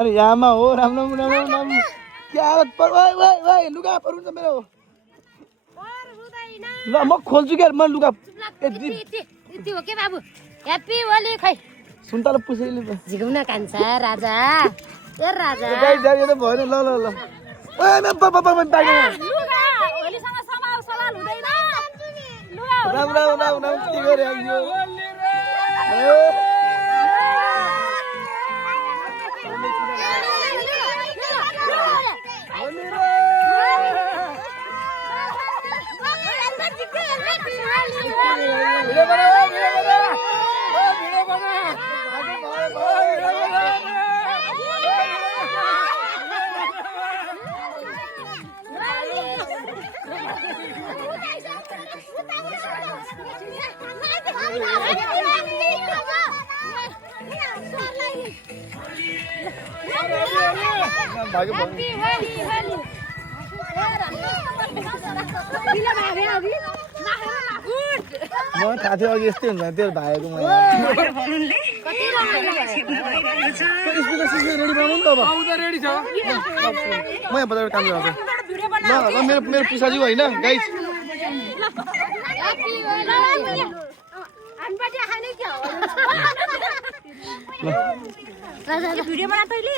अरे यामा हो राम राम राम राम राम क्या हालत पर ओए ओए ओए लुगा परुन्छ मेरो ल म खोल्छु के म लुगा यति हो के बाबु ह्यापी होली खै सुन्तला पुसैले झिगाउन कान्छ राजा ए राजा गाई जाई त भएन ल ल ल ओए म प प प बागे लुगा होलीसँग सवाल हुँदैन लुगा राम राम राम राम के गरे आइयो भाग्यो म थाहा थियो अघि यस्तै हुन्छ त्यो भाइको म रेडी बनाउनु नि त अब म यहाँ बजार काम गर्छु ल ल मेरो पुसाजी होइन गाइस भिडियो बना तैँले